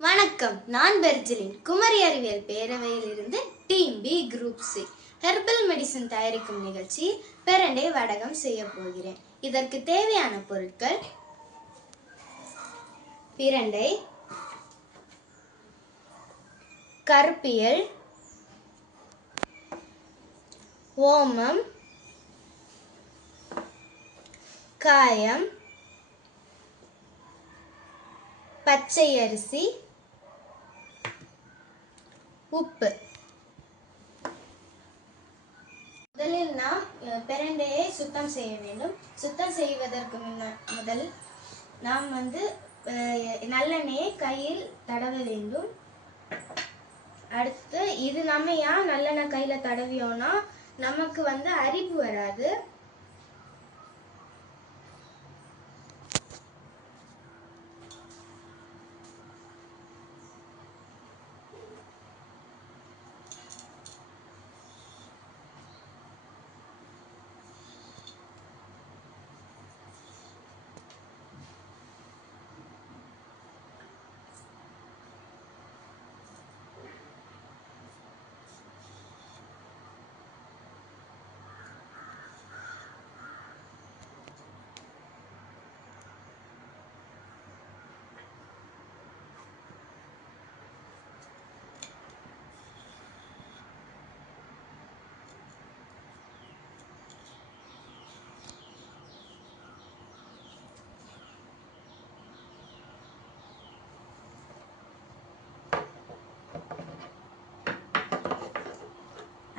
வணக்கம், நான் பெர்ஜிலின். குமரி அறிவியல் பேரவையில் இருந்து team B group C herbal medicine தயாரிக்கும் நிகழ்ச்சி பிரண்டை வடகம் செய்ய போகிறேன். இதற்கு தேவையான பொருட்கள்: பிரண்டை, கருப்பியல், ஓமம், காயம், பச்சை அரிசி, உப்பு. முதலில் நாம் பிரண்டையை சுத்தம் செய்ய வேண்டும். சுத்தம் செய்வதற்கு முதல் நாம் நல்லெண்ணெயை கையில் தடவ வேண்டும். அடுத்து இது நம்ம ஏன் நல்லெண்ணெய் கையில தடவியோம்னா நமக்கு அரிப்பு வராது.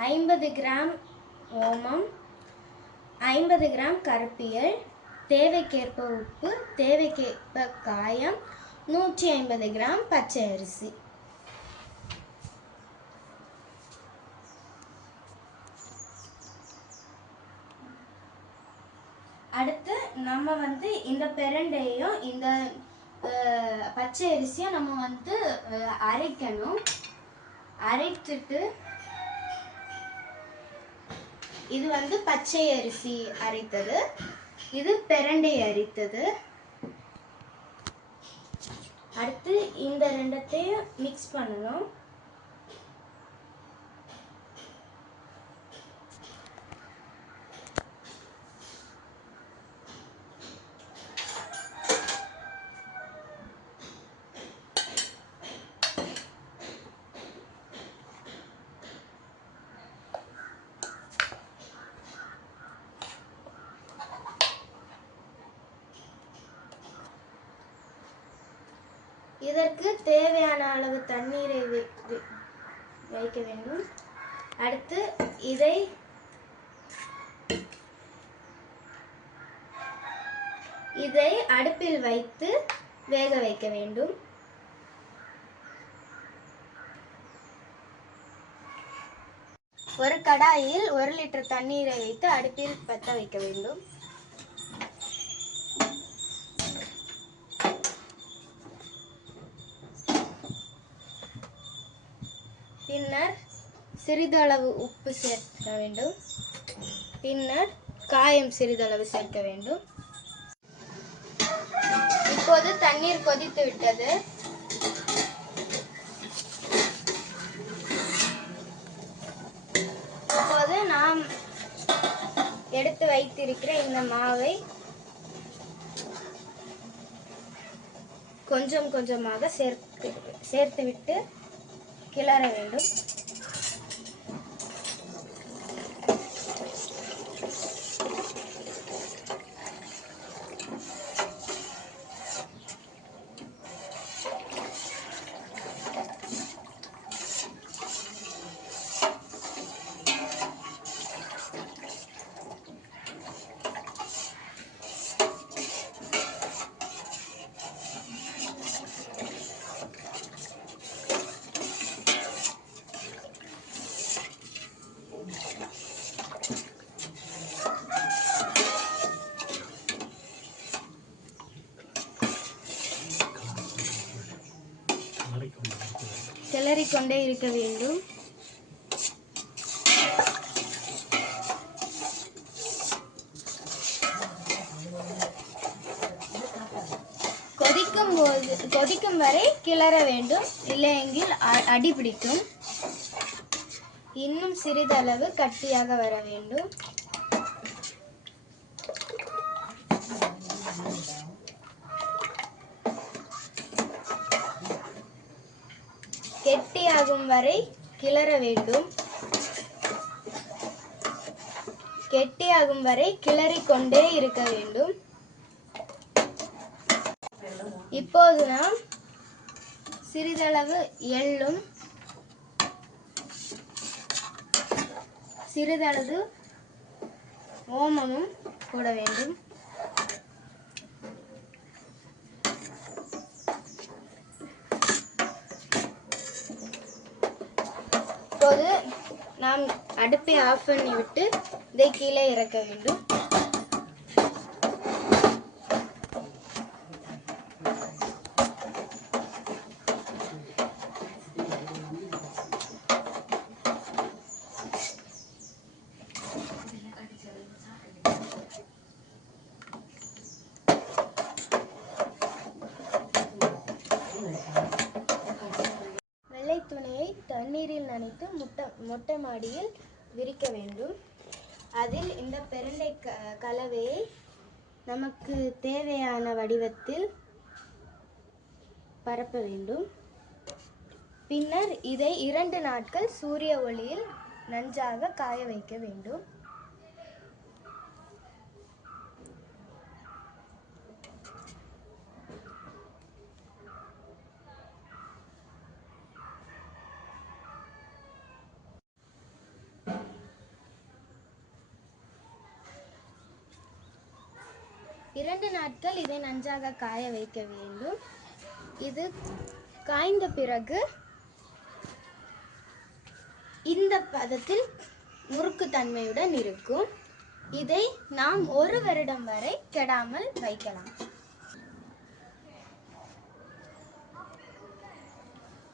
ஐம்பது கிராம் ஓமம், 50 கிராம் கருப்பியல், தேவைக்கேற்ப உப்பு, தேவைக்கேற்ப காயம், 150 கிராம் பச்சை அரிசி. அடுத்து நம்ம இந்த பிரண்டையும் இந்த பச்சை அரிசியும் நம்ம அரைக்கணும். அரைச்சிட்டு இது பச்சை அரிசி அரைத்தது, இது பிரண்டை அரைத்தது. அடுத்து இந்த ரெண்டத்தையும் மிக்ஸ் பண்ணணும். இதற்கு தேவையான அளவு தண்ணீரை வைக்க வேண்டும். அடுத்து இதை அடுப்பில் வைத்து வேக வைக்க வேண்டும். ஒரு கடாயில் 1 லிட்டர் தண்ணீரை வைத்து அடுப்பில் பற்ற வைக்க வேண்டும். பின்னர் சிறிதளவு உப்பு சேர்க்க வேண்டும். பின்னர் காயம் சிறிதளவு சேர்க்க வேண்டும். இப்போது தண்ணீர் கொதித்து விட்டது. இப்போது நாம் எடுத்து வைத்திருக்கிற இந்த மாவை கொஞ்சம் கொஞ்சமாக சேர்த்துவிட்டு கிளற வேண்டும். கிளறிக்கொண்டே இருக்க வேண்டும். கொதிக்கும் வரை கிளற வேண்டும், இல்லையெனில் அடி பிடிக்கும். இன்னும் சிறிதளவு கட்டியாக வர வேண்டும். கெட்டியாகும் வரை கிளற வேண்டும். கெட்டியாகும் வரை கிளறிக்கொண்டே இருக்க வேண்டும். இப்போது நாம் சிறிதளவு எள்ளும் சிறிதளவு ஓமமும் போட வேண்டும். இப்போது நாம் அடுப்பை ஆஃப் பண்ணிவிட்டு இதை கீழே இறக்க வேண்டும். வெள்ளை துணியை தண்ணீரில் நனைத்து மொட்டை மாடியில் விரிக்க வேண்டும். அதில் இந்த பிரண்டை கலவையை நமக்கு தேவையான வடிவத்தில் பரப்ப வேண்டும். பின்னர் இதை 2 நாட்கள் சூரிய ஒளியில் நன்றாக காய வைக்க வேண்டும். இரண்டு நாட்கள் இதை நன்றாக காய வைக்க வேண்டும். இது காய்ந்த பிறகு இந்த பதத்தில் முறுக்கு தன்மையுடன் இருக்கும். இதை நாம் 1 வருடம் வரை கெடாமல் வைக்கலாம்.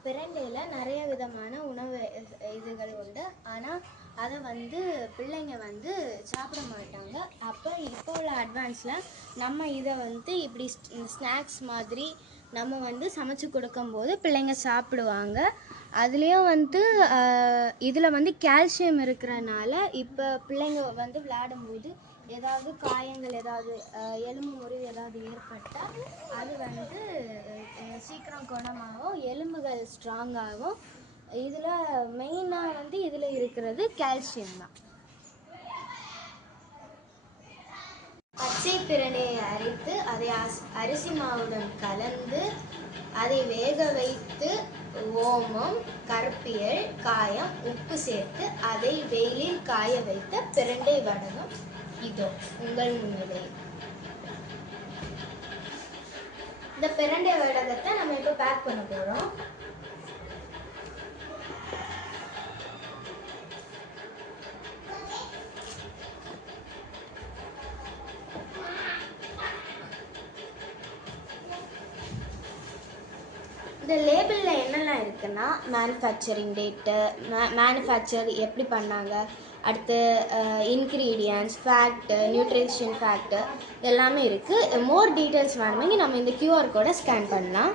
பிரண்டையில நிறைய விதமான உணவு இதுகள் உண்டு. ஆனால் அதை பிள்ளைங்க சாப்பிட மாட்டாங்க. இப்போ உள்ள அட்வான்ஸில் நம்ம இதை இப்படி ஸ்நாக்ஸ் மாதிரி நம்ம சமைச்சு கொடுக்கும்போது பிள்ளைங்க சாப்பிடுவாங்க. அதுலேயும் இதில் கால்சியம் இருக்கிறனால இப்போ பிள்ளைங்க விளையாடும்போது ஏதாவது காயங்கள், ஏதாவது எலும்பு முறிவு ஏதாவது ஏற்பட்டால் அது சீக்கிரம் குணமாகும், எலும்புகள் ஸ்ட்ராங்காகும். இதில் மெயினாக இதில் இருக்கிறது கால்சியம் தான். பச்சை பிரண்டையை அரைத்து அதை அரிசி மாவுடன் கலந்து அதை வேக வைத்து ஓமம், கருப்பியல், காயம், உப்பு சேர்த்து அதை வெயிலில் காய வைத்த பிரண்டை வடகம் இதோ உங்கள் முன்னிலை. இந்த பிரண்டை வடகத்தை நம்ம இப்போ பேக் பண்ண போறோம். இந்த லேபிளில் என்னெல்லாம் இருக்குன்னா மேனுஃபேக்சரிங் டேட்டு, மேனுஃபேக்சர் எப்படி பண்ணாங்க, அடுத்து இன்க்ரீடியன்ட்ஸ், ஃபேக்ட்டு, நியூட்ரிஷன் ஃபேக்ட்டு எல்லாமே இருக்குது. மோர் டீட்டெயில்ஸ் வேணுமே நம்ம இந்த QR கோடை ஸ்கேன் பண்ணலாம்.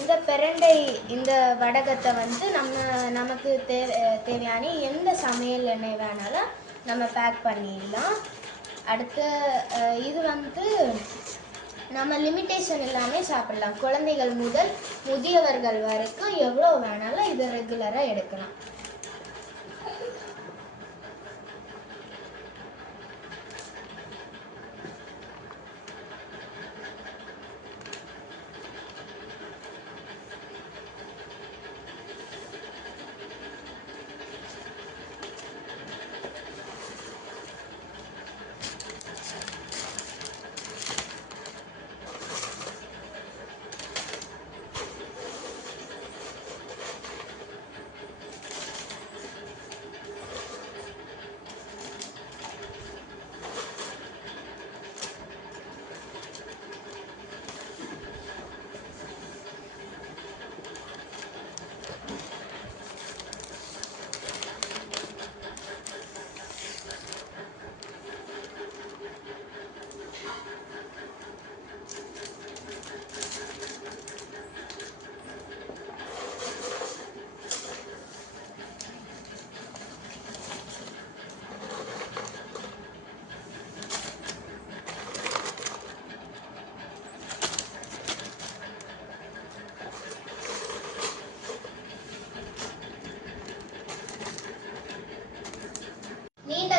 இந்த பிரண்டை இந்த வடகத்தை நமக்கு தேவையான எந்த சமையல் எண்ணெய் வேணாலும் நம்ம பேக் பண்ணிடலாம். அடுத்து இது நம்ம லிமிட்டேஷன் இல்லாமல் சாப்பிடலாம். குழந்தைகள் முதல் முதியவர்கள் வரைக்கும் எவ்வளோ வேணாலும் இதை ரெகுலராக எடுக்கலாம்.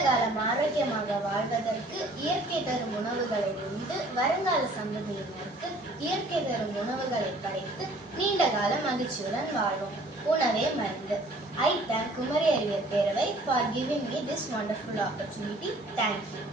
காலம் ஆரோக்கியமாக வாழ்வதற்கு இயற்கை தரும் உணவுகளை உண்டு வருங்கால சந்ததியினருக்கு இயற்கை தரும் உணவுகளை படைத்து நீண்ட காலம் மகிழ்ச்சியுடன் வாழ்வோம். உணவே மருந்து. I thank குமரி அறிவியல் பேரவை for giving me this wonderful opportunity. Thank you.